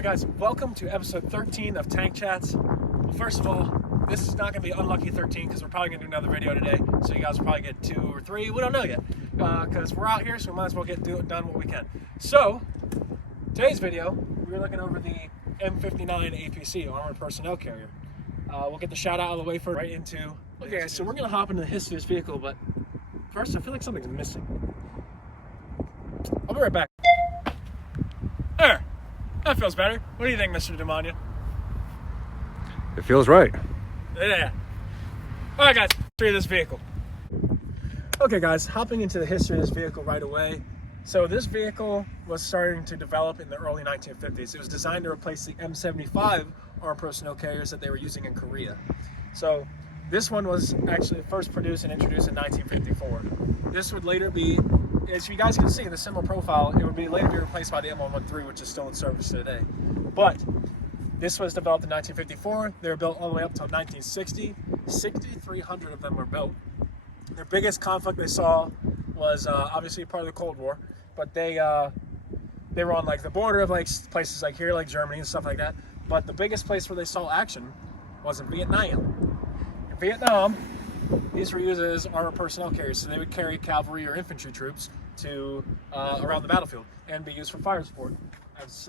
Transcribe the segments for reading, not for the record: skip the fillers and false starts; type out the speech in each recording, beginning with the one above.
Alright guys, welcome to episode 13 of Tank Chats. Well, first of all, this is not going to be unlucky 13 because we're probably going to do another video today. So you guys will probably get 2 or 3. We don't know yet because we're out here, so we might as well get done what we can. So, today's video, we're looking over the M59 APC, Armored Personnel Carrier. We'll get the shout out of the way for right into... Okay, so we're going to hop into the history of this vehicle, but first I feel like something's missing. I'll be right back. There! That feels better. What do you think, Mr. Demania? It feels right. Yeah. Alright guys, history of this vehicle. Okay guys, hopping into the history of this vehicle right away. So this vehicle was starting to develop in the early 1950s. It was designed to replace the M59 armored personnel carriers that they were using in Korea. So this one was actually first produced and introduced in 1954. This would later be, as you guys can see in the similar profile, it would be later be replaced by the M113, which is still in service today. But this was developed in 1954. They were built all the way up until 1960. 6,300 of them were built. Their biggest conflict they saw was obviously part of the Cold War, but they were on like the border of like places like here, like Germany and stuff like that. But the biggest place where they saw action was in Vietnam. In Vietnam, these were used as armored personnel carriers, so they would carry cavalry or infantry troops to around the battlefield and be used for fire support, as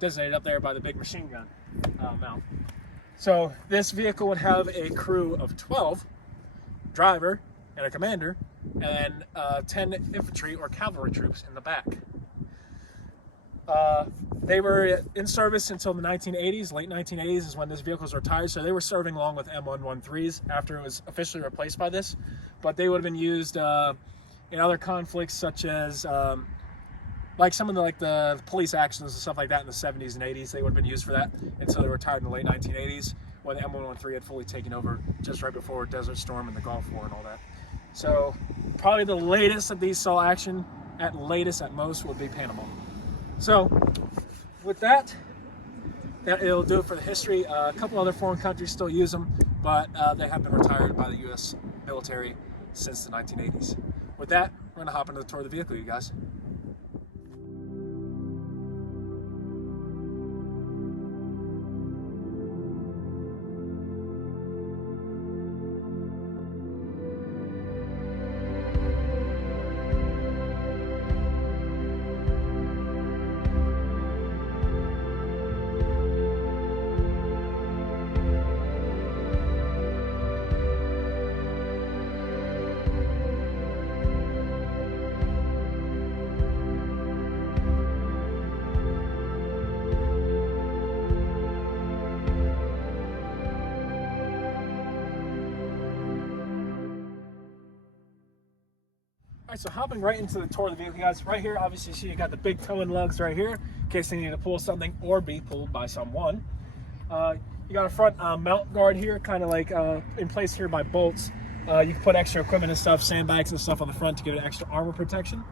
designated up there by the big machine gun mount. So this vehicle would have a crew of 12, driver and a commander, and 10 infantry or cavalry troops in the back. They were in service until the 1980s. Late 1980s is when this vehicle was retired, so they were serving along with M113s after it was officially replaced by this. But they would have been used in other conflicts, such as like some of the police actions and stuff like that in the 70s and 80s. They would have been used for that until they were retired in the late 1980s when the M113 had fully taken over just right before Desert Storm and the Gulf War and all that. So probably the latest that these saw action, at most, would be Panama. So with that it'll do it for the history. A couple other foreign countries still use them, but they have been retired by the U.S. military since the 1980s. With that, we're gonna hop into the tour of the vehicle, you guys. Alright, so hopping right into the tour of the vehicle, guys. Right here, obviously, you see you got the big towing lugs right here in case they need to pull something or be pulled by someone. You got a front mount guard here, kind of like in place here by bolts. You can put extra equipment and stuff, sandbags and stuff on the front to give it extra armor protection.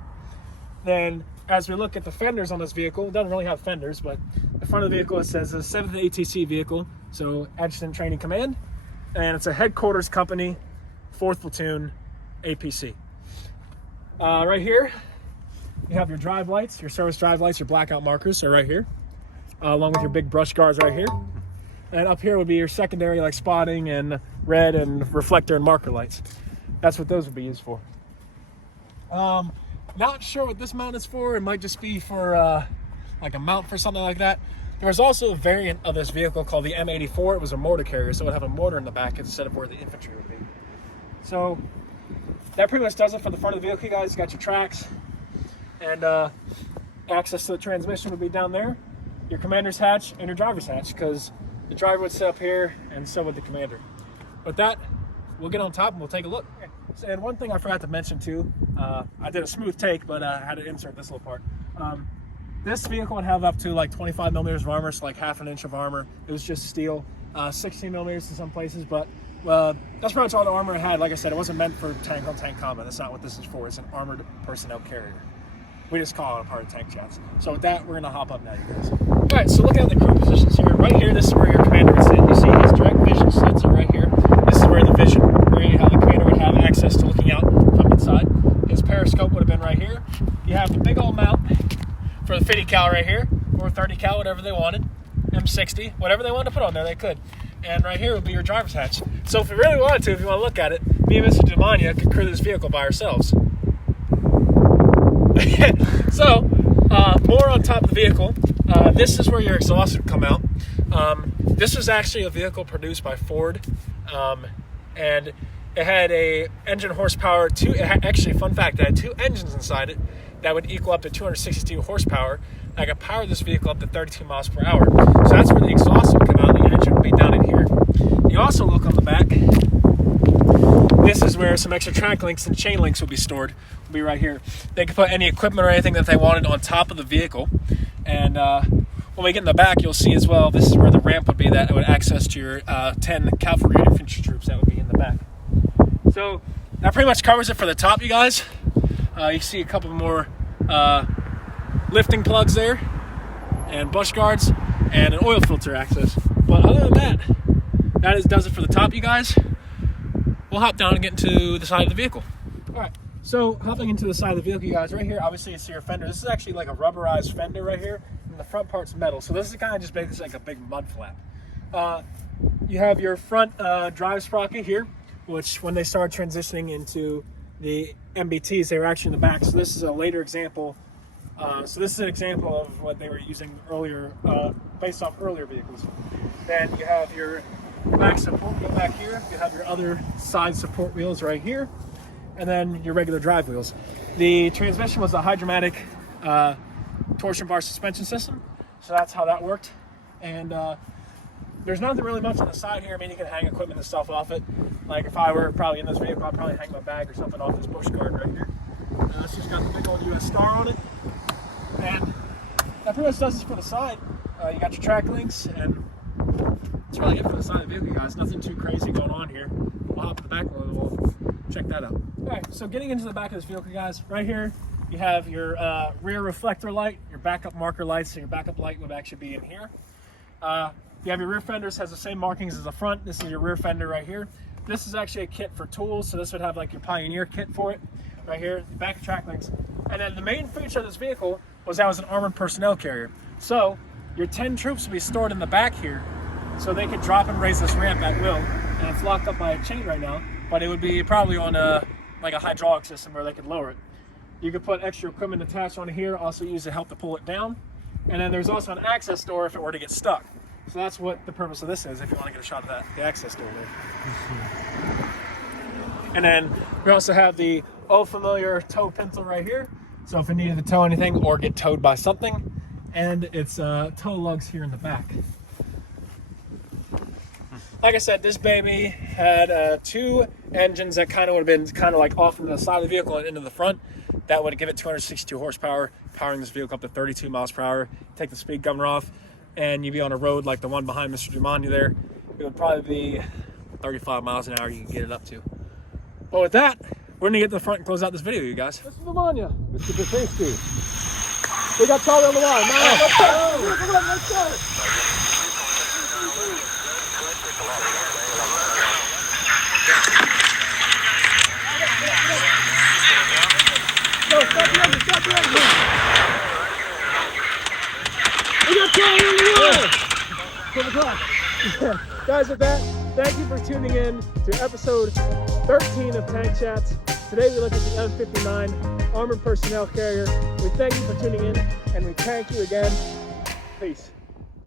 Then, as we look at the fenders on this vehicle, it doesn't really have fenders, but the front of the vehicle, it says a 7th ATC vehicle, so Adjutant Training Command, and it's a headquarters company, 4th Platoon APC. Right here, you have your drive lights, your service drive lights, your blackout markers are right here, along with your big brush guards right here. And up here would be your secondary, like spotting and red and reflector and marker lights. That's what those would be used for. Not sure what this mount is for. It might just be for like a mount for something like that. There was also a variant of this vehicle called the M84. It was a mortar carrier, so it would have a mortar in the back instead of where the infantry would be. So that pretty much does it for the front of the vehicle, guys. You got your tracks, and access to the transmission would be down there, your commander's hatch, and your driver's hatch, because the driver would sit up here, and so would the commander. With that, we'll get on top and we'll take a look. And one thing I forgot to mention too, I did a smooth take, but I had to insert this little part. This vehicle would have up to like 25 millimeters of armor, so like half an inch of armor. It was just steel, 16 millimeters in some places, but that's pretty much all the armor it had. Like I said, it wasn't meant for tank-on-tank combat. That's not what this is for. It's an armored personnel carrier. We just call it a part of Tank Chats. So with that, we're gonna hop up now, you guys. All right, so looking at the crew positions here. Right here, this is where your commander would sit. You see his direct vision sensor right here. This is where the vision, where the commander would have access to looking out from inside. His periscope would have been right here. You have the big old mount for the 50 cal right here. We're .30 cal, whatever they wanted, M60, whatever they wanted to put on there, they could. And right here would be your driver's hatch. So if we really wanted to, if you want to look at it, me and Mr. Demania could crew this vehicle by ourselves. So, more on top of the vehicle. This is where your exhaust would come out. This was actually a vehicle produced by Ford, and it had a engine horsepower. Actually, fun fact, it had 2 engines inside it that would equal up to 262 horsepower. I could power this vehicle up to 32 miles per hour. So that's where the exhaust would come out. The engine would be down in here. You also look on the back. This is where some extra track links and chain links will be stored. Will be right here. They could put any equipment or anything that they wanted on top of the vehicle. And when we get in the back, you'll see as well, this is where the ramp would be that it would access to your 10 cavalry and infantry troops that would be in the back. So that pretty much covers it for the top, you guys. You see a couple more lifting plugs there, and bush guards, and an oil filter access. But other than that, does it for the top, you guys. We'll hop down and get into the side of the vehicle. All right, so hopping into the side of the vehicle, you guys, right here, obviously you see your fender. This is actually like a rubberized fender right here, and the front part's metal. So this is kind of just basically like a big mud flap. You have your front drive sprocket here, which when they started transitioning into the MBTs, they were actually in the back. So this is a later example. So this is an example of what they were using earlier, based off earlier vehicles. Then you have your back support wheel back here. You have your other side support wheels right here, and then your regular drive wheels. The transmission was a hydromatic torsion bar suspension system, so that's how that worked. And there's nothing really much on the side here. I mean, you can hang equipment and stuff off it. Like if I were probably in this vehicle, I'd probably hang my bag or something off this bush guard right here. It's just got the big old US star on it. And that pretty much does this for the side. You got your track links, and that's really it for the side of the vehicle, guys. Nothing too crazy going on here. We'll hop in the back and we'll check that out. All right, so getting into the back of this vehicle, guys, right here, you have your rear reflector light, your backup marker lights, so your backup light would actually be in here. You have your rear fenders, has the same markings as the front. This is your rear fender right here. This is actually a kit for tools, so this would have like your Pioneer kit for it right here, the back track links. And then the main feature of this vehicle was that it was an armored personnel carrier. So your 10 troops would be stored in the back here, so they could drop and raise this ramp at will. And it's locked up by a chain right now, but it would be probably on like a hydraulic system where they could lower it. You could put extra equipment attached on here, also use to help to pull it down. And then there's also an access door if it were to get stuck. So that's what the purpose of this is, if you want to get a shot of that, the access door there. And then we also have the old familiar tow pencil right here. So if we needed to tow anything or get towed by something, and it's tow lugs here in the back. Like I said, this baby had 2 engines that kind of would have been like off into the side of the vehicle and into the front. That would give it 262 horsepower, powering this vehicle up to 32 miles per hour. Take the speed governor off, and you'd be on a road like the one behind Mr. Dumani there. It would probably be 35 miles an hour you can get it up to. But with that, we're gonna get to the front and close out this video, you guys. Mr. Dumani, Mr. Basinski. we got Charlie on the line. Man, let's go. Let's go. No, stop the engine, stop the engine. We got Charlie on the line. 12 o'clock. Guys, with that, thank you for tuning in to episode 13 of Tank Chats. Today we look at the M59 Armored Personnel Carrier. We thank you for tuning in, and we thank you again. Peace.